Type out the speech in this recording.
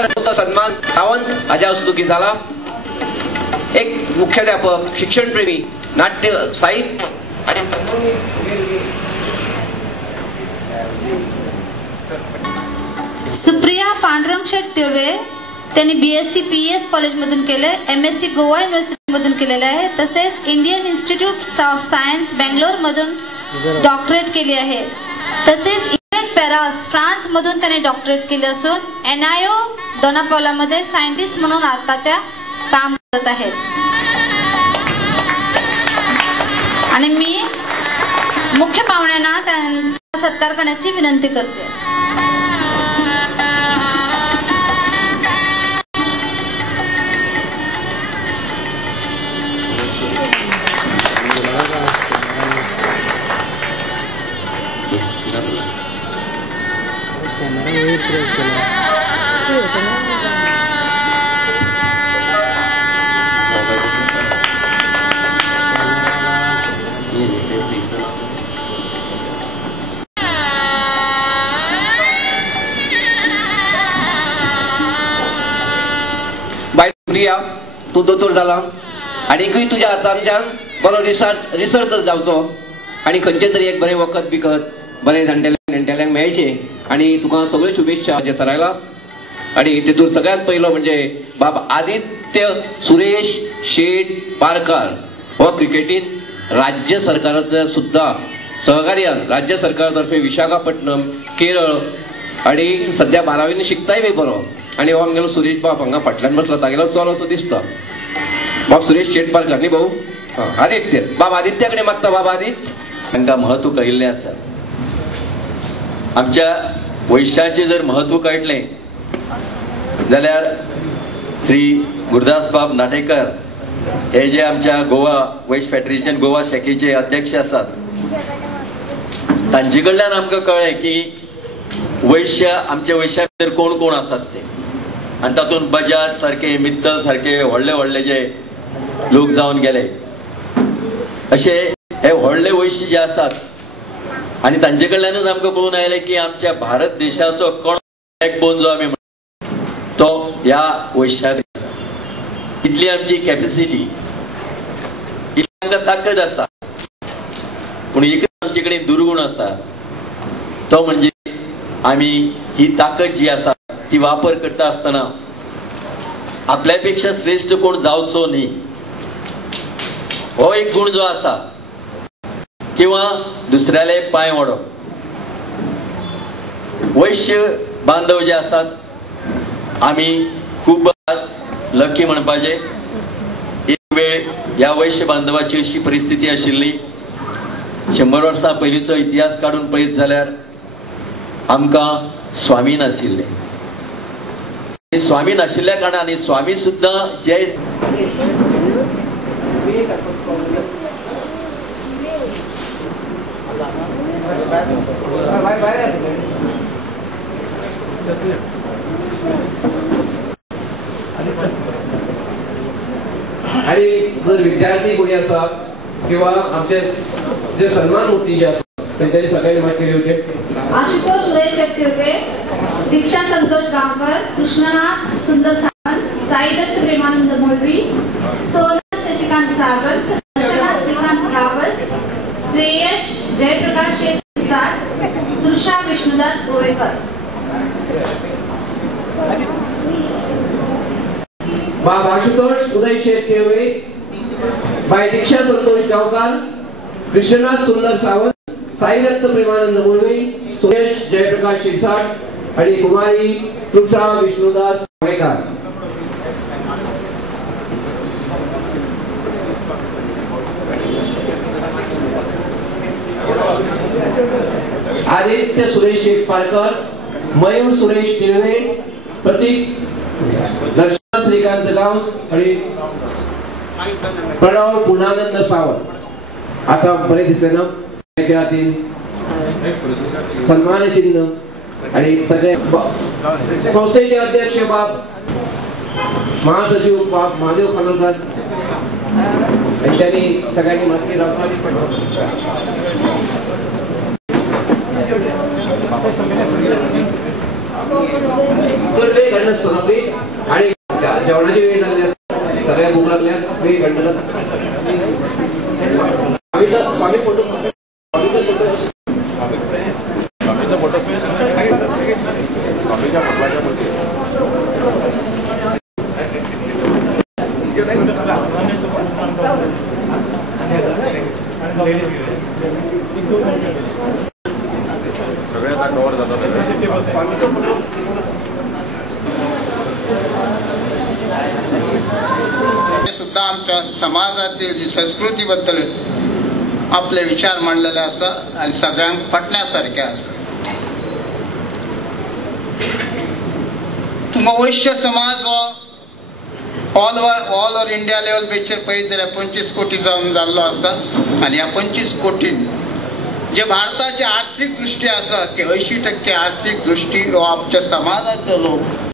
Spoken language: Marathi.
सन्मान सावंत हाच्या हस्तुकी झाला। एक मुख्याध्यापक, शिक्षणप्रेमी, नाट्य साहित्य सुप्रिया पांडुरंग शेठ तिळवे, त्यांनी BSc PES कॉलेजमधून केले, MSc गोवा युनिव्हर्सिटीमधून केलेले आहे। तसेच इंडियन इन्स्टिट्यूट ऑफ सायन्स बेंगलोरमधून डॉक्टरेट केली आहे। तसेच इव्हेंट पॅरास फ्रान्समधून त्यांनी डॉक्टरेट केले असून NIO दोनापावलामध्ये सायंटिस्ट म्हणून आता त्या काम करत आहेत। आणि मी मुख्य पाहुण्यांना त्यांचा सत्कार करण्याची विनंती करते। प्रिया, तू दोतोर जाला आणि तुझ्या हातांच्यान बरो रिसर्च जावचो आणि खंयचे तरी एक बरे वखद बिकत बरे जाणटेल्यांक मेळचे आणि तुका सगळ्यो शुभेच्छा थारायला। आणि तितून सगळ्यात पहिलो म्हणजे बाब आदित्य सुरेश शेठ पारकर हो क्रिकेटीन राज्य सरकाराचे सुद्धा सहकार्यान राज्य सरकारातर्फे विशाखापट्टणम केरळ आणि सध्या 12वीन शिकताय बी बरो। आणि हो आमगेलो सुरेश बाब हांगा फाटल्यान बसला, तागेलो चलो असो दिसता। बाब सुरेश शेठ पारकर न्ही भाऊ? आदित्य बाब आदित्या कडेन मागता। बाब आदित्य तांकां महत्व कळिल्लें आसा। आमच्या वैश्याचें जर महत्व कळटलें जाल्यार श्री गुरुदास बाब नाटेकर हे जे आमच्या गोवा वैश्य फेडरेशन गोवा शाखेचे अध्यक्ष आसात, तांचे कडल्यान आमकां कळ्ळें की वैश्य आमच्या वैश्या भितर कोण कोण आसात ते। आणि तातूंत बजाज सारखे, मित्तल सारखे व्हडले व्हडले जे लोक जावन गेले, अशे हे व्हडले वैश्य जे आसात आणि तांचे कडल्यानच आमकां कळून आयलें की आमच्या भारत देशाचो कण बॅकबोन जो आमी म्हणटा तो ह्या वैश्याक आसा। इतली आमची कॅपॅसिटी, इतली आमकां ताकद आसा, पूण एकच आमचे कडेन दुर्गुण आसा, तो म्हणजे आमी ही ताकद जी आसा ती वापर करता आसतना आपल्यापेक्षा श्रेष्ठ कोण जावचो न्ही, हो एक गुण जो आसा, किंवा दुसऱ्याले पांय ओडप। वैश्य बांधव जे आसात आमी खूब लकी म्हणपाचे। एक वेळ ह्या वैश्य बांधवाची अशी परिस्थिती आशिल्ली, 100 वर्सां पयलींचो इतिहास काडून पळयत जाल्यार आमकां स्वामी नाशिल्ले। स्वामी नाशिल्ल्या कारणान स्वामी सुद्धा जे आणि जर विद्यार्थी कोणी असतात किंवा आमचे जे सन्मान मूर्ती जे असतात त्यांच्यानी सगळ्यांनी माहिती केली होती। आशुतोष सुरेश शेठ तिळवे, दीक्षा संतोष गावकर, कृष्णनाथ सुंदर सावंत, साईदत्त प्रेमानंद मोळवी, सोनल शशिकांत सावंत, दर्शना श्रीकांत रावस, श्रेयश जयप्रकाश शेठ साठ, तृषा विष्णुदास गोवेकर। बाब आशुतोष उदय शेठ तिळवे, बाय दीक्षा संतोष गावकर, कृष्णनाथ सुंदर सावंत, साईदत्त प्रेमानंद मुळवी, सुरेश जयप्रकाश शिरसाट आणि कुमारी तृषा विष्णुदास गोवेकर। आदित्य सुरेश शेठ पारकर, मयूर सुरेश तिळवे, प्रतीक दर्शना श्रीकांत गावस आणि प्रणव पुनानंद सावंत। आता बरे दिसले ना सन्मान चिन्ह आणि सगळे संस्थेचे अध्यक्ष बाब महासचिव बाब महादेव खानोलकर यांनी सगळ्यांनी माहिती राखली। तर वेळ घडलं असतो प्लीज. आणि जेवणाची वेळ झालेली असते, सगळ्या भूक लागल्या, वेळ घडलं. स्वामी फोटो सुद्धा आमच्या समाजातील जी संस्कृतीबद्दल आपले विचार मांडलेले असतात आणि सगळ्यांक पटण्यासारखे असतात. तुमकां वैश्य समाज हो ऑल ओव्हर इंडिया लेवल बेचेर पळयत जाल्यार 25 कोटी जावन जाल्लो आसा. आनी ह्या 25 कोटीन जे भारताची आर्थीक दृश्टी आसा ती 80% आर्थीक दृश्टी हो आमच्या समाजाचे लोक